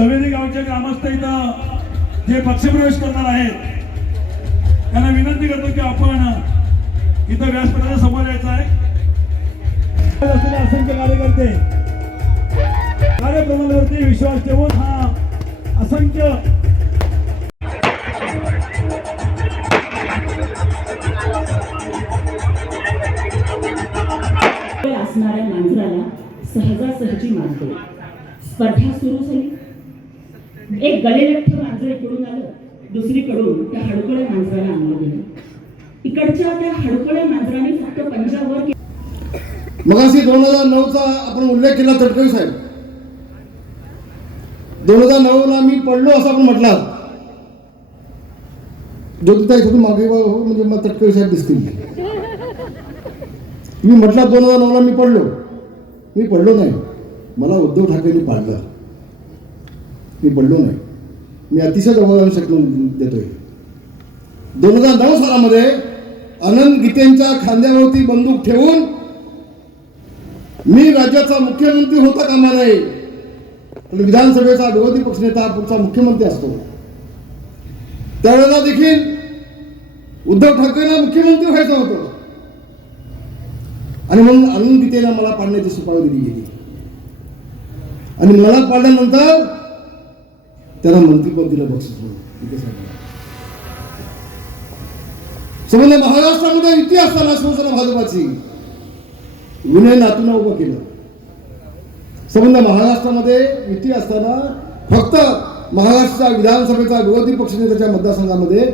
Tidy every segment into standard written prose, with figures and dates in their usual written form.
सवेरी गावचे ग्रामस्थ इथं जे पक्षप्रवेश करणार आहेत त्यांना विनंती करतो की आपण इथं व्यासपीठाच्या समोर यायचं आहे. असंख्य कार्यकर्ते कार्यक्रमावरती विश्वास ठेवून हा असंख्य असणाऱ्या मांजराला सहजासहजी मारतो. स्पर्धा सुरू झाली. एक गलेलठ्ठ मांजर इकडून आलं, दुसरीकडून त्या हडकुळ्या मांजराला आणलं गेलं. इकडच्या त्या हडकुळ्या मांजराने फक्त पंजावर मगाशी 2009चा आपण उल्लेख केला तटकरी साहेब. 2009ला मी पडलो असं आपण म्हटला. ज्योतिताई थोडी मागे म्हणजे मग तटकरी साहेब दिसतील. मी म्हटला 2009ला मी पडलो नाही. मला उद्धव ठाकरेंनी पाडलं. मी पडलो नाही. मी अतिशय जबाबदार शक्य देतोय. 2009 सालामध्ये अनंत गीतेंच्या खांद्यावरती बंदूक ठेवून मी राज्याचा मुख्यमंत्री होता कामा नये. विधानसभेचा विरोधी पक्षनेता पुढचा मुख्यमंत्री असतो. त्यावेळेला देखील उद्धव ठाकरेंना मुख्यमंत्री व्हायचं होतं आणि म्हणून अनंत गीतेला मला पाडण्याची सुपारी दिली गेली आणि मला पाडल्यानंतर त्याला मंत्रिपद दिलं बक्षीस म्हणून. संबंध महाराष्ट्रामध्ये युती असताना शिवसेना भाजपाची विनय नातूंना उभं केलं. संबंध महाराष्ट्रामध्ये युती असताना फक्त महाराष्ट्राच्या विधानसभेचा विरोधी पक्षनेत्याच्या मतदारसंघामध्ये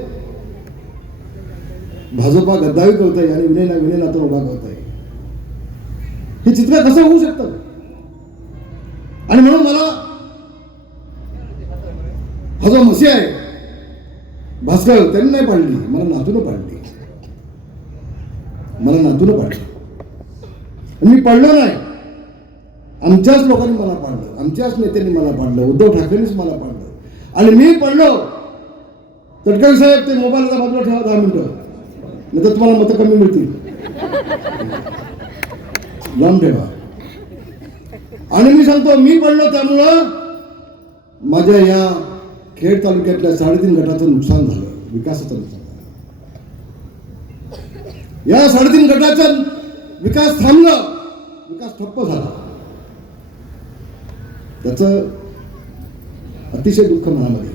भाजपा गद्दारी करत आहे आणि विनय नातून उभा करत आहे. हे चित्र कसं होऊ शकतं? आणि म्हणून मला हा जो मसी आहे भास्कर त्यांनी नाही पाडली, मला नातून पाडली. मी पडलो नाही. आमच्याच लोकांनी मला पाडलं, आमच्याच नेत्यांनी मला पाडलं, उद्धव ठाकरेंनीच मला पाडलं आणि मी पडलो. तटकरी साहेब ते मोबाईलचा बाजूला ठेवा 10 मिनिटं, नाही तर तुम्हाला मतं कमी मिळतील. लांब ठेवा. आणि मी सांगतो मी पडलो त्यामुळं माझ्या या खेड तालुक्यातल्या 3.5 गटाचं नुकसान झालं, विकासाचं नुकसान झालं. या 3.5 गटाचा विकास थांबला, विकास ठप्प झाला. त्याचं अतिशय दुःख मनामध्ये.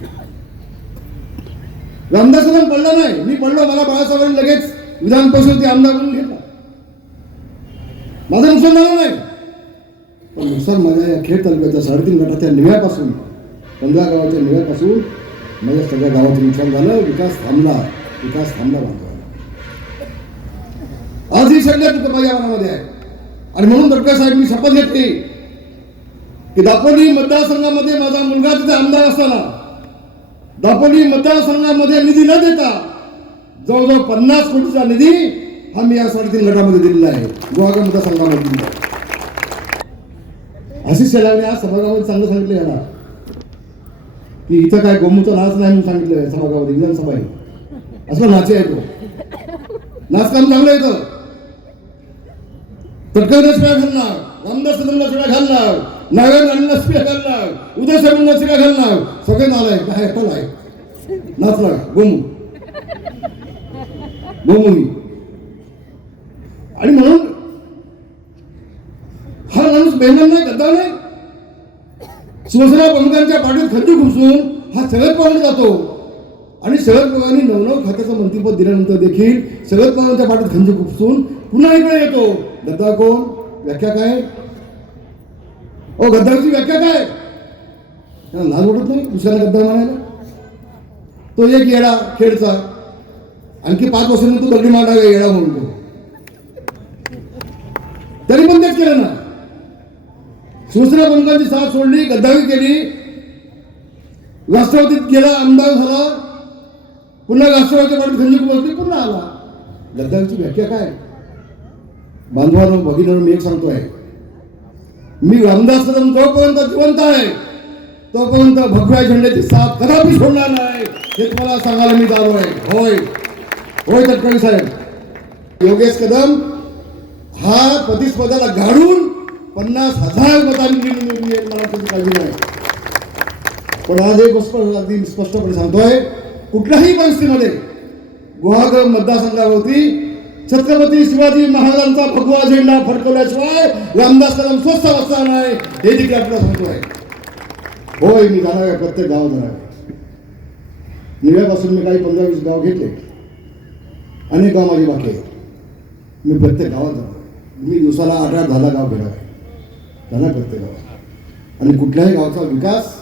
रामदास कदम पडला नाही, मी पडलो. मला बाळासाहेबांनी लगेच विधान परिषदेचे आमदार म्हणून घेतला. माझं नुकसान झालं नाही, पण नुकसान माझ्या या खेड तालुक्याच्या 3.5 गटाच्या निव्यापासून 15 गावाच्या निव्यापासून माझ्या सगळ्या गावाचं नुकसान झालं. विकास थांबला बांधवाला. आज ही सगळ्या दुःख माझ्या मनामध्ये आहे. आणि म्हणून तटकरे साहेब मी शपथ घेतली की दापोली मतदारसंघामध्ये माझा मुलगा तिथे आमदार असताना दापोली मतदारसंघामध्ये निधी न देता जवळजवळ 50 कोटीचा निधी हा मी या 3.5 गटामध्ये दिलेला आहे. गुहागर मतदारसंघामध्ये दिलेला आहे. आशिष शेलारने आज सभागृहामध्ये चांगलं सांगितलं याला की इथं काय गोमूचा नाच नाही म्हणून सांगितलं. सभागृहामध्ये विधानसभा आहे, असं नाचे आहे. तो नाचकाम चांगलं येतं. तटकरेंना शिव्या घालणार, रामदास कदमला शिव्या घालणार, नारायण शिव्या घालणार, उदय साहेबांना शिव्या घालणार. सगळे नालाय काय एकटाला आहे. नाचला गोमू आणि म्हणून हा माणूस बेमान नाही, गद्दार नाही. शिवसेना प्रमुखांच्या पाठीत खंजू घुसून हा शरद पवार जातो आणि शरद पवारांनी 9 खात्याचं मंत्रिपद दिल्यानंतर देखील शरद पवारांच्या पाठीत खंजू घुसून पुन्हा इकडे येतो. गद्दार कोण? व्याख्या काय? गद्दारची व्याख्या काय? त्याला लाज वाटत नाही दुसऱ्याला गद्दार म्हणायला? तो एक येडा खेडचा, आणखी 5 वर्षांनी तो दगडी मांडा येडा म्हणतो. तरी पण तेच केलं ना. शिवसेना प्रमुखांची साथ सोडली, गद्दारी केली, राष्ट्रवादीत गेला, आमदार झाला, पुन्हा राष्ट्रवादीच्या पाठीत खंजीर बसली, पुन्हा आला. गद्दारीची व्याख्या काय? बांधवांनो भगिनींनो, मी एक सांगतोय, मी रामदास कदम जोपर्यंत जिवंत आहे तोपर्यंत भगव्या झेंड्याची साथ कदापि सोडणार नाही हे तुम्हाला सांगायला मी आलो आहे. होय तटकरे साहेब, योगेश कदम हा प्रतिस्पर्धाला गाडून 50,000 मतांनी निवडून येईल, मला त्याची काळजी नाही. पण आज एक गोष्ट अगदी स्पष्टपणे सांगतोय, कुठल्याही परिस्थितीमध्ये गुहागर मतदारसंघावरती छत्रपती शिवाजी महाराजांचा भगवा झेंडा फडकवल्याशिवाय रामदास कदम स्वस्थ बसणार नाही, हे देखील आपल्याला सांगतोय. होय, मी जाणार आहे, प्रत्येक गावात जाणार आहे. निव्यापासून मी काही 15-20 गाव घेतले, अनेक गाव माझी बाकी आहे. मी प्रत्येक गावात जाणार. मी दिवसाला 8-10 गाव घेणार आहे, जाणार प्रत्येक गावात. आणि कुठल्याही गावचा विकास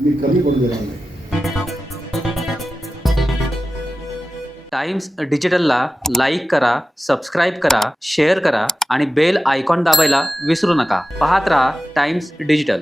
मी कमी पडू देणार नाही. टाइम्स डिजिटलला लाईक करा, सबस्क्राईब करा, शेअर करा आणि बेल आयकॉन दाबायला विसरू नका. पाहत रहा टाइम्स डिजिटल.